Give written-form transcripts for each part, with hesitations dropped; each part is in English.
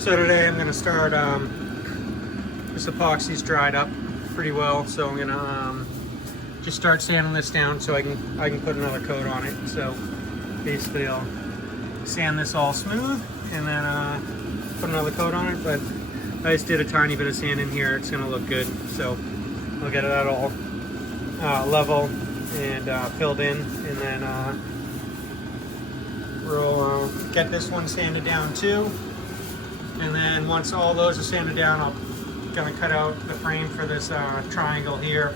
So today I'm going to start, this epoxy's dried up pretty well, so I'm going to just start sanding this down so I can put another coat on it. So basically I'll sand this all smooth and then put another coat on it, but I just did a tiny bit of sand in here. It's going to look good, so I'll get it all level and filled in, and then we'll get this one sanded down too. And then once all those are sanded down, I'm gonna cut out the frame for this triangle here.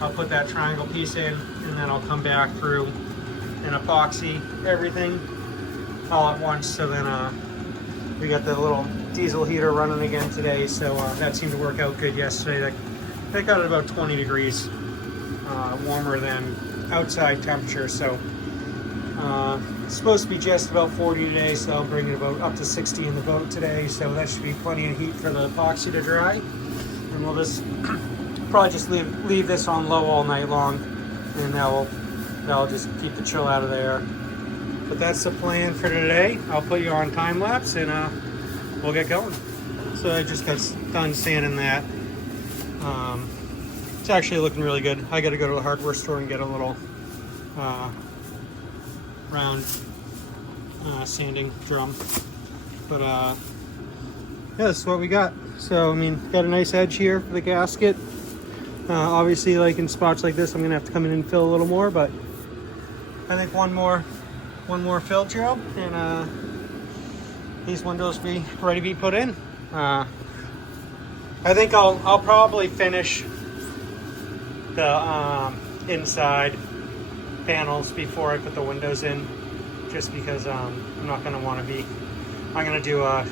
I'll put that triangle piece in, and then I'll come back through and epoxy everything all at once. So then we got the little diesel heater running again today, so that seemed to work out good yesterday. That got it about 20 degrees warmer than outside temperature, so it's supposed to be just about 40 today, so I'll bring it about up to 60 in the boat today, so that should be plenty of heat for the epoxy to dry. And we'll just probably just leave this on low all night long, and that'll just keep the chill out of there. But that's the plan for today. I'll put you on time lapse and we'll get going. So I just got done sanding that. It's actually looking really good. I got to go to the hardware store and get a little round sanding drum, but yeah, this is what we got. So I mean, got a nice edge here for the gasket. Obviously, like in spots like this, I'm gonna have to come in and fill a little more, but I think one more fill job and these windows be ready to be put in. I think I'll probably finish the inside panels before I put the windows in, just because I'm not going to want to be, I'm going to do a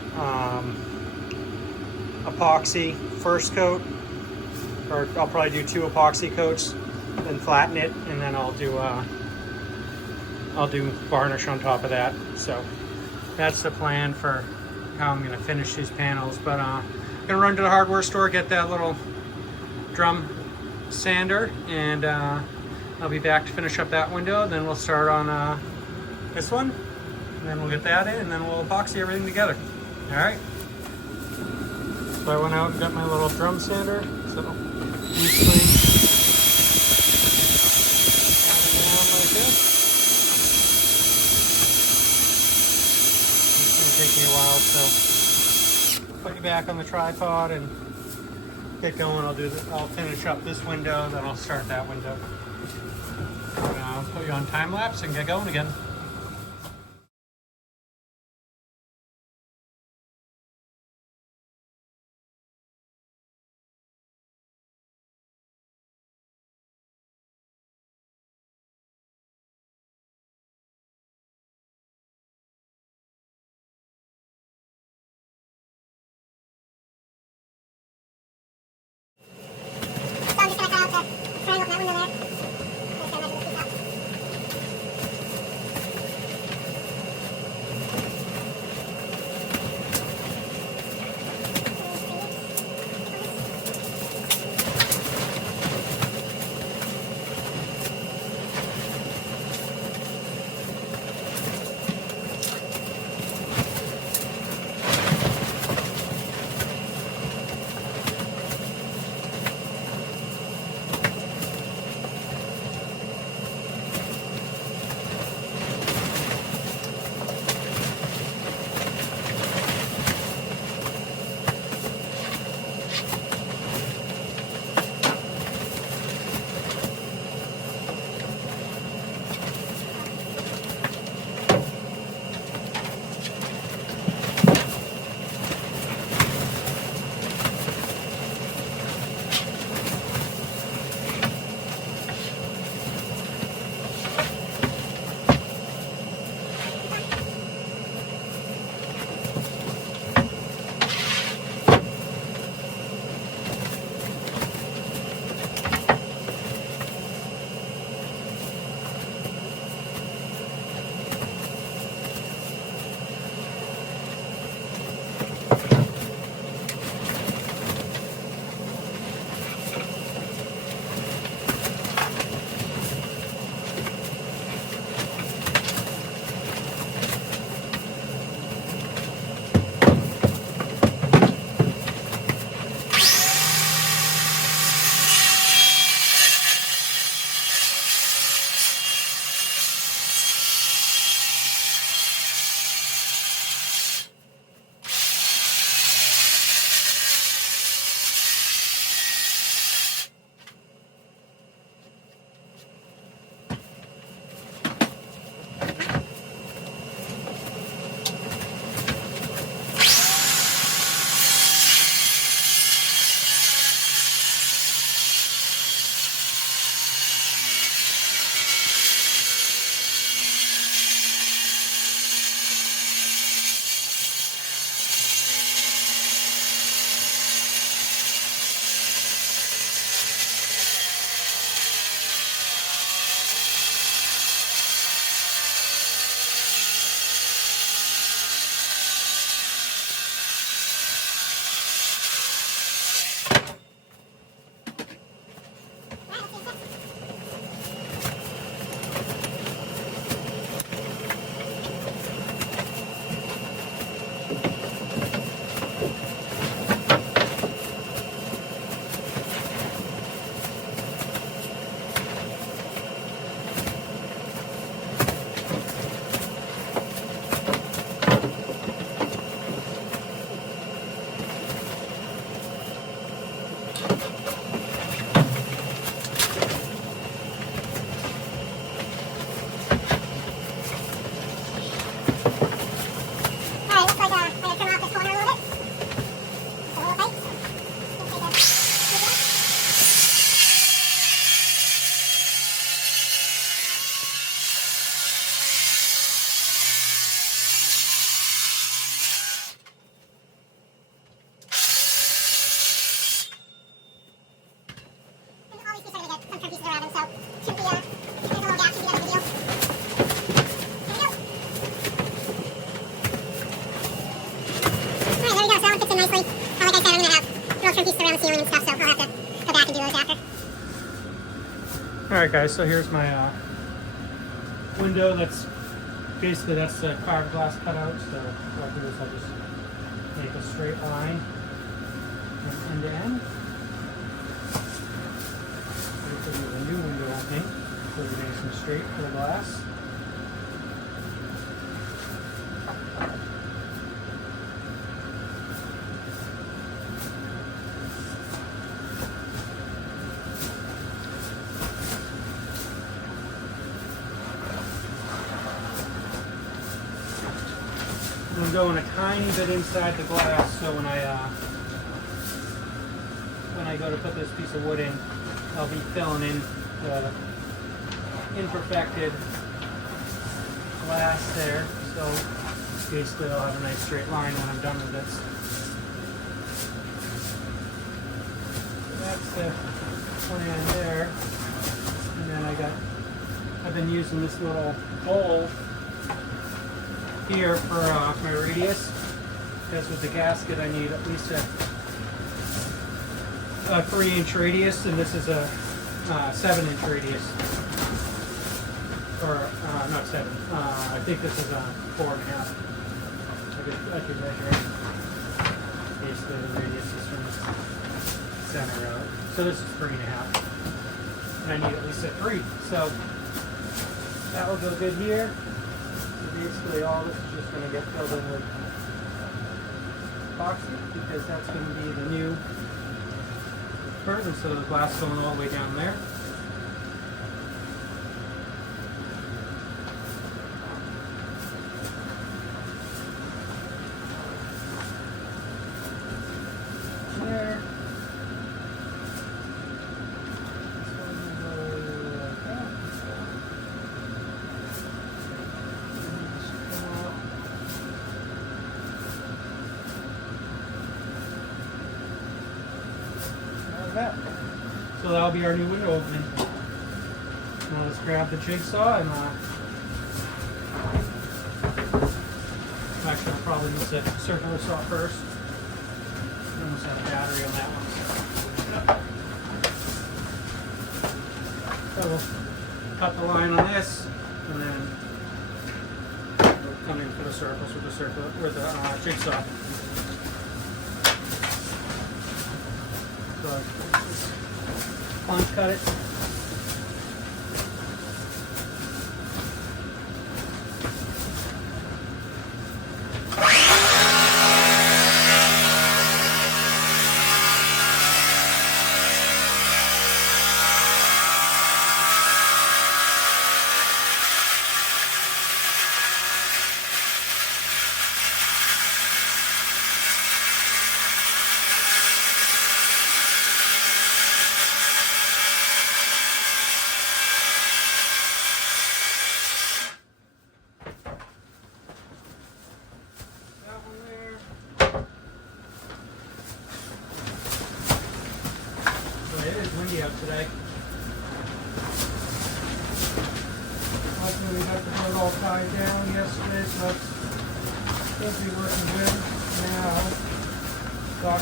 epoxy first coat, or I'll probably do 2 epoxy coats, then flatten it, and then I'll do varnish on top of that. So that's the plan for how I'm going to finish these panels. But I'm going to run to the hardware store, get that little drum sander, and I'll be back to finish up that window. Then we'll start on this one, and then we'll get that in, and then we'll epoxy everything together. All right. So I went out and got my little drum sander. So basically, down like this. It's gonna take me a while, so put you back on the tripod and get going. I'll finish up this window, then I'll start that window. I'll put you on time lapse and get going again. nicely. And like I said, I'm going to have little trim pieces around the ceiling and stuff, so I'll have to go back and do those after. Alright guys, so here's my window. That's basically the fiberglass cutout. So what I'll do is I'll just make a straight line from end to end. There's a new window opening, so we're getting some straight for the glass. I'm going a tiny bit inside the glass, so when I go to put this piece of wood in, I'll be filling in the imperfected glass there. So basically I'll have a nice straight line when I'm done with this. That's the plan there. And then I've been using this little bowl here for my radius, because with the gasket I need at least a 3-inch radius, and this is a 7-inch radius, or not 7. I think this is a 4.5. I could measure it. Basically, the radius is from the center out. So this is 3.5, and I need at least a 3. So that will go good here. Basically all this is just going to get filled in with epoxy, because that's going to be the new curtain, so the glass going all the way down there. There. That. So that'll be our new window opening. And I'll just grab the jigsaw and actually I'll probably use the circular saw first. I almost have a battery on that one. So we'll cut the line on this, and then we'll come in for the circles with the jigsaw. So punch cut it. Out today. Luckily we got the boat all tied down yesterday, so that's supposed to be working good. Now, dock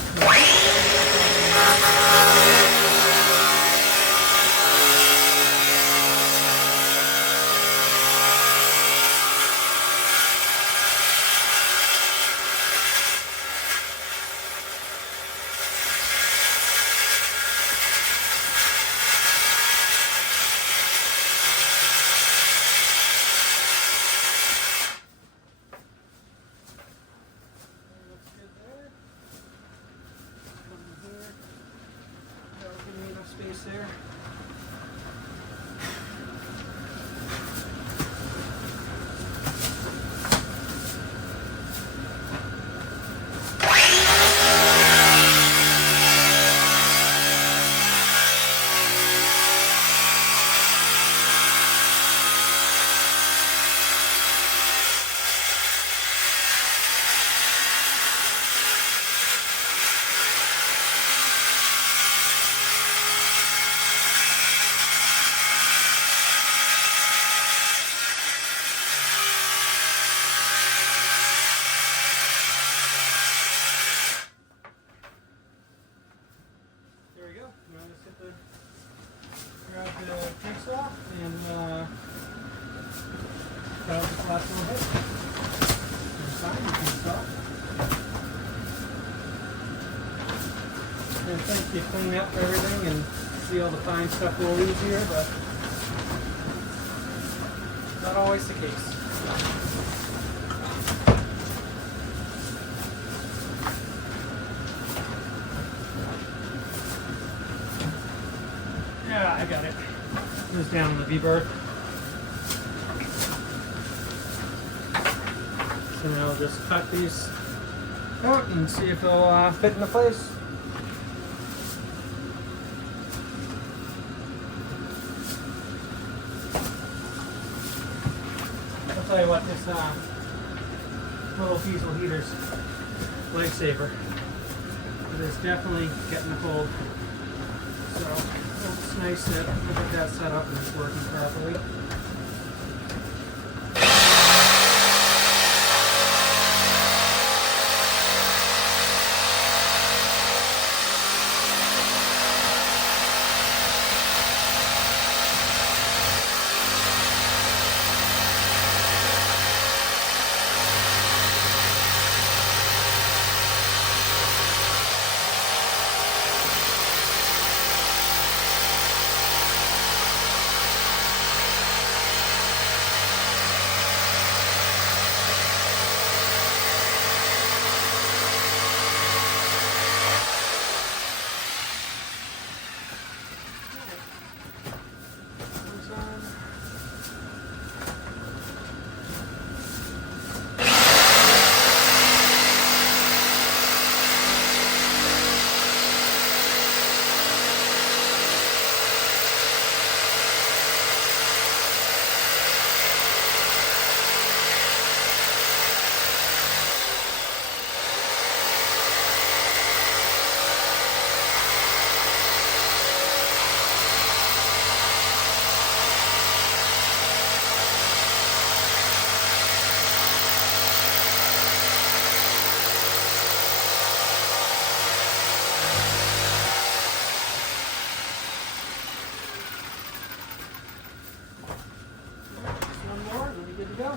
space there. And think you clean up everything and see all the fine stuff a little easier, but not always the case. Yeah, I got it. It was down on the V-berth. So now I'll just cut these out and see if they'll fit into place. I'll tell you what, this little diesel heater's lifesaver. It is definitely getting cold. So it's nice that I got that set up and it's working properly. Good to go.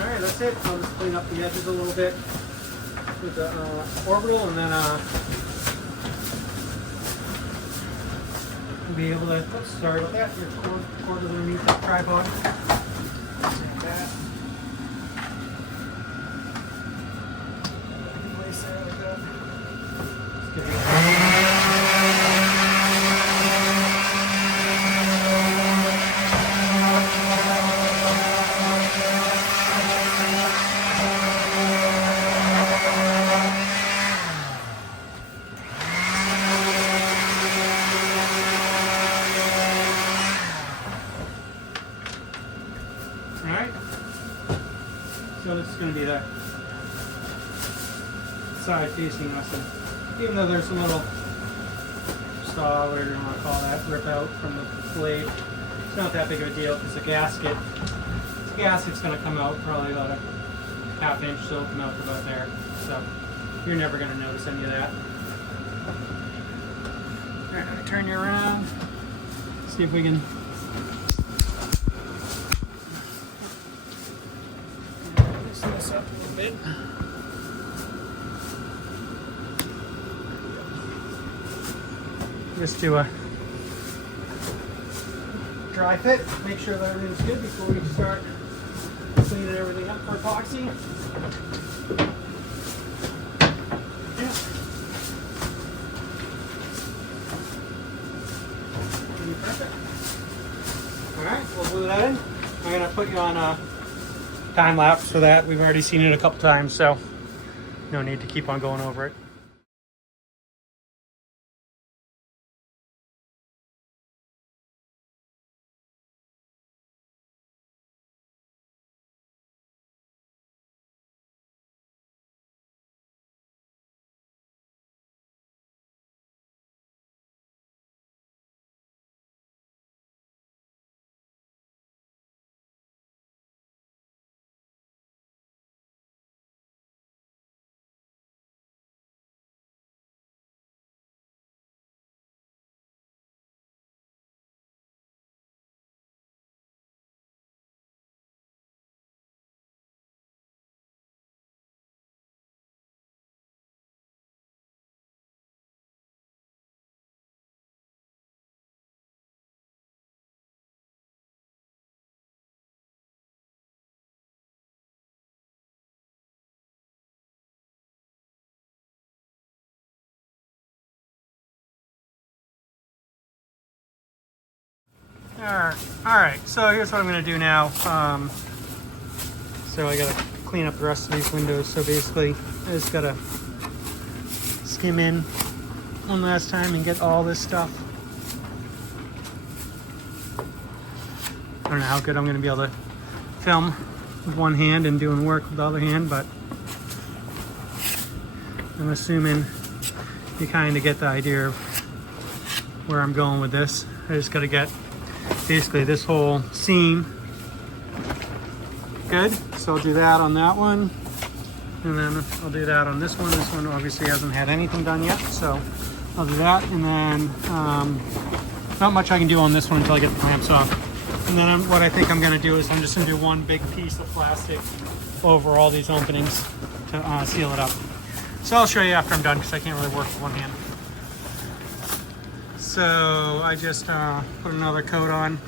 Alright, that's it. I'll just clean up the edges a little bit with the orbital, and then be able to, oops, sorry about that, your cord underneath the tripod. Like that. Place that like that. Just give it Alright, so this is going to be the side facing us, and even though there's a little saw, whatever you want to call that, rip out from the blade, it's not that big of a deal because the gasket's going to come out probably about a ½ inch, so it'll come out to about there, so you're never going to notice any of that. Alright, I'm going to turn you around, see if we can this up a little bit. Just do a dry fit, make sure that everything's good before we start cleaning everything up for epoxy. Yeah. Perfect. Alright, we'll glue that in. I'm going to put you on a time lapse for that. We've already seen it a couple times, so no need to keep on going over it. Alright, so here's what I'm going to do now. So I got to clean up the rest of these windows. So basically, I just got to skim in one last time and get all this stuff. I don't know how good I'm going to be able to film with one hand and doing work with the other hand, but I'm assuming you kind of get the idea of where I'm going with this. I just got to get basically this whole seam good. So I'll do that on that one, and then I'll do that on this one. This one obviously hasn't had anything done yet, so I'll do that, and then not much I can do on this one until I get the clamps off. And then what I think I'm going to do is I'm just going to do one big piece of plastic over all these openings to seal it up. So I'll show you after I'm done because I can't really work with one hand. So I just put another coat on.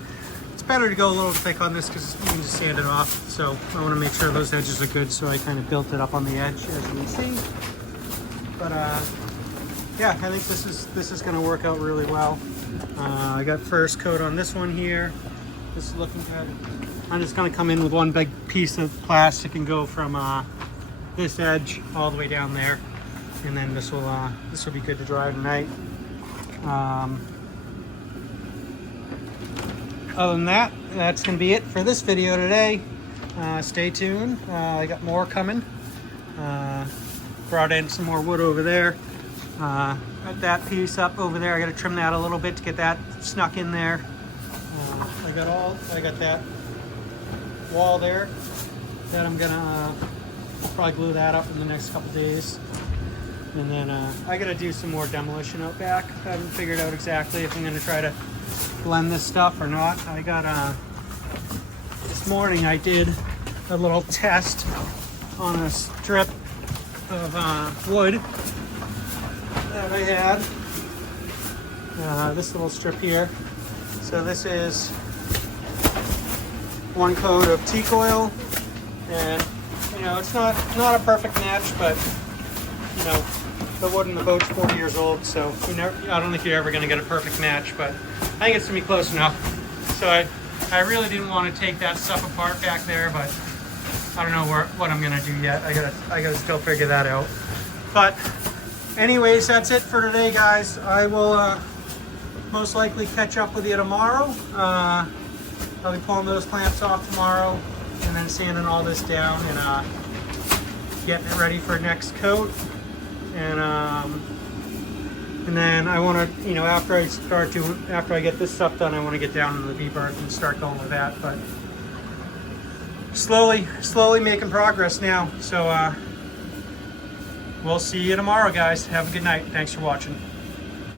It's better to go a little thick on this because you can just sand it off. So I want to make sure those edges are good, so I kind of built it up on the edge, as you can see. But yeah, I think this is going to work out really well. I got first coat on this one here. This is looking good. I'm just going to come in with one big piece of plastic and go from this edge all the way down there, and then this will be good to dry tonight. Other than that, that's going to be it for this video today. Stay tuned. I got more coming. Brought in some more wood over there. Got that piece up over there. I got to trim that a little bit to get that snuck in there. I got that wall there that I'm gonna probably glue that up in the next couple days. And then I gotta do some more demolition out back. I haven't figured out exactly if I'm gonna try to blend this stuff or not. I got this morning I did a little test on a strip of wood that I had. This little strip here. So this is one coat of teak oil, and you know, it's not a perfect match, but you know, the wood in the boat's 40 years old, so I don't think you're ever going to get a perfect match, but I think it's going to be close enough. So I really didn't want to take that stuff apart back there, but I don't know what I'm going to do yet. I gotta still figure that out. But anyways, that's it for today, guys. I will most likely catch up with you tomorrow. I'll be pulling those clamps off tomorrow and then sanding all this down and getting it ready for next coat. And then I want to, you know, after I get this stuff done, I want to get down into the V-berth and start going with that. But slowly making progress now. So we'll see you tomorrow, guys. Have a good night. Thanks for watching.